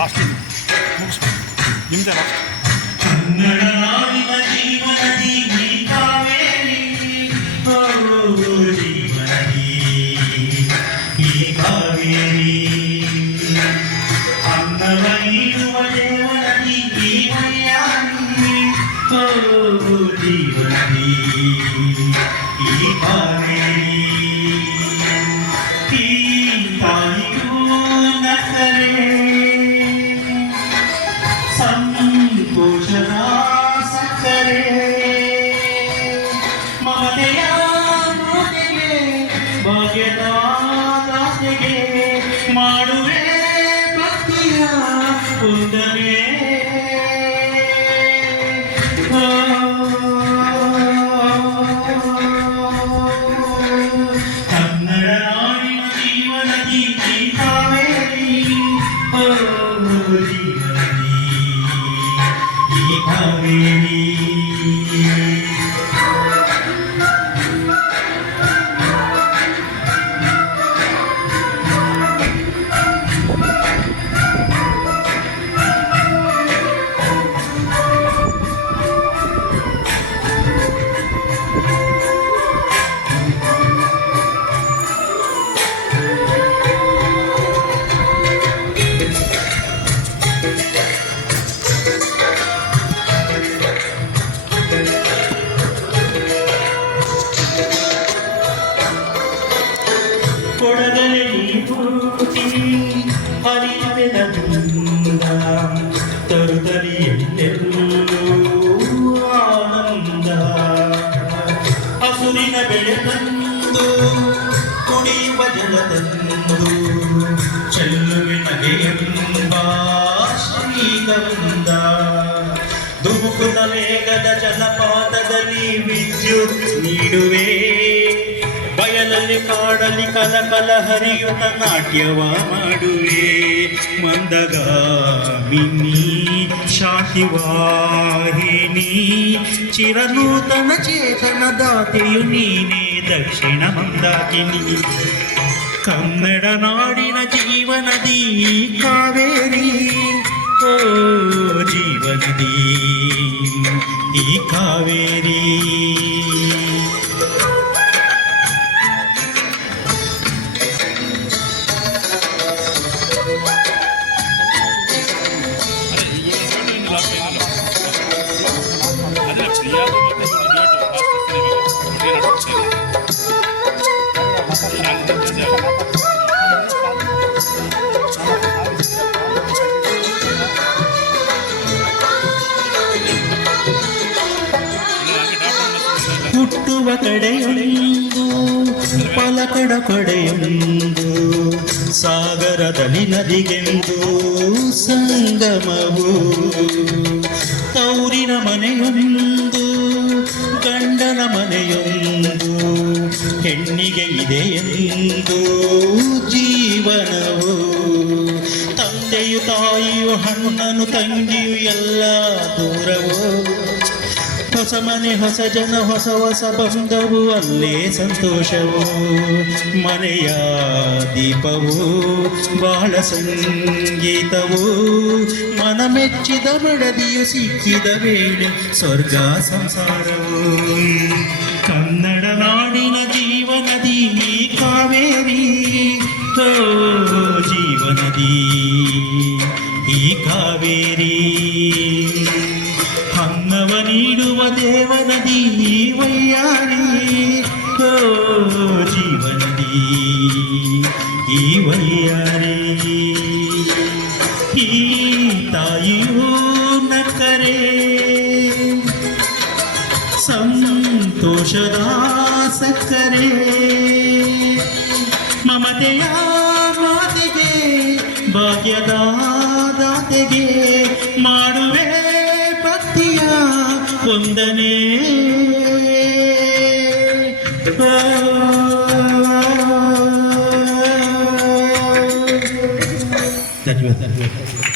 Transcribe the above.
Last ಮುಗಿಸ್ಬೇಕು ನಿಮ್ಮದೇ last. Kannada ನಾಡಿನ ಜೀವನದಿ ಈ ಕಾವೇರಿ, ಓ ಜೀವನದಿ ಈ ಕಾವೇರಿ, ಅನ್ನವ ನೀಡುವ ದೇವನದಿ ಈ ಮೈಯಾರಿ, ಓ ಜೀವನದಿ ಈ ಕಾವೇರಿ, ಈ ತಾಯಿಗೂ ನಕ್ಕರೆ ಸಂತೋಷದ ಸಕ್ಕರೆ, ಮಮತೆಯ ಮಾತೆಗೆ ಭಾಗ್ಯದ ದಾಸೆಗೆ ಮಾಡುವೆ ಭಕ್ತಿಯ ವಂದನೆ. ಕನ್ನಡ ನಾಡಿನ ಜೀವನದಿ ಈ ಕಾವೇರಿ, ಓ ಜೀವನದಿ ಈ ಕಾವೇರಿ. ಕೊಡಗಲೆ ಪೂರ್ತಿ ಹರಿವೆಲದಿಂದ ತರುತ್ತಲಿ ಎಲ್ಲೆಲ್ಲೂ ಆನಂದ, ಹಸುರಿನ ಬೆಳೆ ತಂದು ಕುಡಿಯುವ ಜಲ ತಂದು ಚೆಲ್ಲುವೆ ನಗೆಯೆಂಬ ಶ್ರೀಗಂಧ, ಧುಮುಕುತ ವೇಗದ ಜಲಪಾತದಲ್ಲಿ ವಿದ್ಯುತ್ ನೀಡುವೆ, ಬಯಲಲ್ಲಿ ಕಾಡಲಿ ಕಲಕಲ ಹರಿಯುತ್ತ ನಾಟ್ಯವ ಮಾಡುವೆ, ಮಂದಗಾಮಿನಿ ಶಾಂತಿವಾಹಿನಿ ಚಿರನೂತನ ಚೇತನ ದಾತೆಯು ನೀನೇ ದಕ್ಷಿಣ ಮಂದಾಕಿನಿ. ಕನ್ನಡ ನಾಡಿನ ಜೀವನದಿ ಕಾವೇರಿ, ಓ ಜೀವನದಿ ಈ ಕಾವೇರಿ. ಹುಟ್ಟುವ ಕಡೆಯೊಂದು ಪಲಕಡ ಕಡೆಯೊಂದು, ಸಾಗರದಲ್ಲಿ ನದಿಗೆಂದು ಸಂಗಮವು, ತೌರಿನ ಮನೆಯೊಂದು ಗಂಡನ ಮನೆಯೊಂದು, ಹೆಣ್ಣಿಗೆ ಇದೆ ಎಂದು ಜೀವನವು, ತಂದೆಯು ತಾಯಿಯು ಹಣ್ಣನು ತಂಗಿಯು ಎಲ್ಲ ದೂರವು, ಹೊಸ ಮನೆ ಹೊಸ ಜನ ಹೊಸ ಹೊಸ ಬಂದವು ಅಲ್ಲೇ ಸಂತೋಷವು, ಮನೆಯ ದೀಪವು ಬಾಳ ಸಂಗೀತವು, ಮನ ಮೆಚ್ಚಿದ ಮಡದಿಯು ಸಿಕ್ಕಿದ ವೇಳೆ ಸ್ವರ್ಗ ಸಂಸಾರವು. ಕನ್ನಡ ನಾಡಿನ ಜೀವನದಿ ಈ ಕಾವೇರಿ, ಓ ಜೀವನದಿ ಈ ಕಾವೇರಿ, ಅನ್ನವ ನೀಡುವ ದೇವನದಿ ಈ ವೈಯಾರಿ, ಓ ಜೀವನದಿ ಈ ವೈಯಾರಿ, ಈ ತಾಯಿಯೂ ನಕ್ಕರೆ ಸಂತೋಷದ ಸಕ್ಕರೆ, ಮಮತೆಯ ಮಾತೆಗೆ ಭಾಗ್ಯದ ದಾತೆಗೆ ಮಾಡುವೆ ಭಕ್ತಿಯ ವಂದನೆ. ಧನ್ಯವಾದ.